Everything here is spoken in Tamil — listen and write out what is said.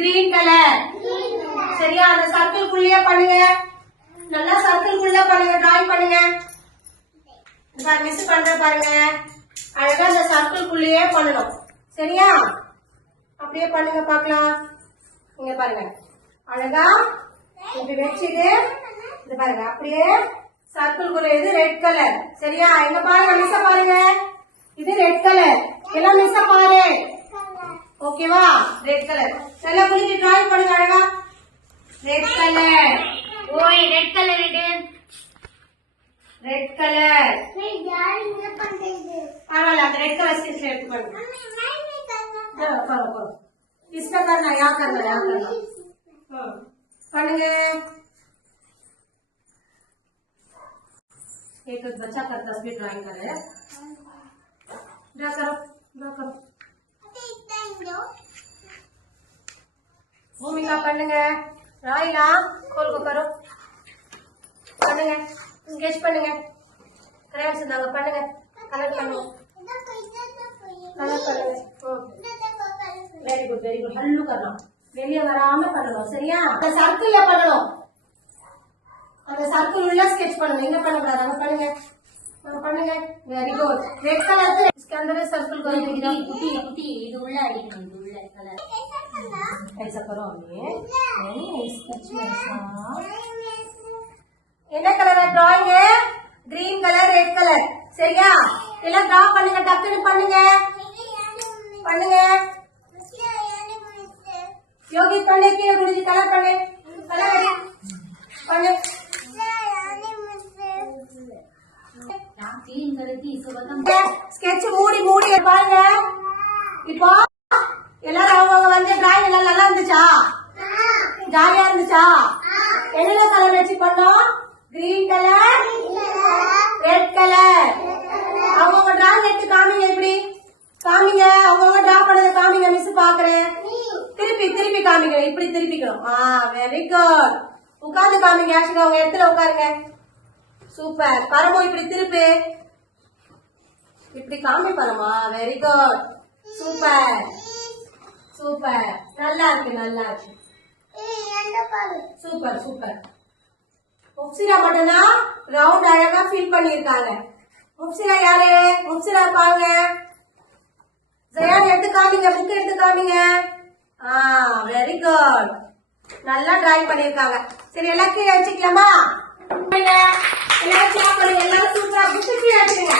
Green colour. சரியா? அந்த சர்க்கிள் குள்ளே பண்ணுங்க. நல்லா சர்க்கிள் குள்ள பண்ணுங்க. டிராயிங் பண்ணுங்க. மிஸ் பண்ற பாருங்க. அழகா அந்த சர்க்கிள் குள்ளேயே பண்ணணும். சரியா? அப்படியே பண்ணுங்க பார்க்கலாம். இங்க பாருங்க. அழகா இப்படி வச்சுட்டு இது பாருங்க. அப்படியே சர்க்கிள் குள்ள இது ரெட் கலர். சரியா? எங்க பாருங்க மிஸ் பாருங்க. இது ரெட் கலர். எல்லாம் மிஸ் பாரு. ஓகேவா? Red colour. நல்லா புரிஞ்சு டிராயிங் பண்ணுங்க அழகா. Red colour. ஓய் ரெட் கலர் இது. Red colour. பரவாயில்ல அந்த ரெட் कलर स्केच எடுத்து பண்ணுங்க. करो इसका करना यहाँ करना பண்ணுங்க. एक बच्चा का तस्वीर ड्राइंग करे. ड्रा करो. भूमिका பண்ணுங்க. ராயிலா கோல் करो. பண்ணுங்க. स्केच பண்ணுங்க. கிரேயான்ஸ் நாங்க பண்ணுங்க. கலர் பண்ணுங்க. வெரி குட் ஹல்லு करना. வெளிய வராம பண்ணணும். சரியா? அந்த சர்க்கிள்ல பண்ணணும். அந்த சர்க்கிள் உள்ள ஸ்கெட்ச் பண்ணணும். எங்க பண்ண கூடாது. அங்க பண்ணுங்க. Very good. ரெட் கலர் से इसके अंदर सर्कल करो. कुटी இது உள்ள அடிக்கணும். இது உள்ள கலர் ऐसा करो. नहीं स्केच में ऐसा. என்ன colour drawing? Green colour red colour. சரியா? எல்லாம் டிரா பண்ணுங்க. டக்குனு பண்ணுங்க. யோகித் பண்ணு. கீழே குடிச்சு கலர் பண்ணு. ஸ்கெட்ச் மூடி பாருங்க. இப்போ எல்லாரும் அவங்க வந்து டிராயிங் எல்லாம் நல்லா இருந்துச்சா? ஜாலியா இருந்துச்சா? என்னென்ன கலர் வச்சு பண்ணோம்? Green colour red colour. அவங்க டிராயிங் எடுத்து காமிங்க. எப்படி காமிங்க? அவங்க டிரா பண்ணதை காமிங்க. மிஸ் பாக்குறேன். திருப்பி காமிங்க. இப்படி திருப்பிக்கணும். Very good. உட்கார்ந்து காமிங்க. ஆக்சுவலா உங்க இடத்துல உட்காருங்க. சூப்பர். பரமோ இப்படி திருப்பி இப்படி காமி பரமா. Very good. சூப்பர். நல்லா இருக்கு. சூப்பர். முப்சிரா மட்டும்தான் ரவுண்ட் அழகா ஃபில் பண்ணிருக்காங்க. முப்சிரா யாரு? முப்சிரா பாருங்க. ஜயான் எடுத்து காமிங்க. புக் எடுத்து காமிங்க. Very good. நல்லா டிராயிங் பண்ணிருக்காங்க. சரி எல்லாம் கீழே வச்சுக்கலாமா? எல்லாரும் சூப்பரா புக் கீழே வச்சுக்கோங்க.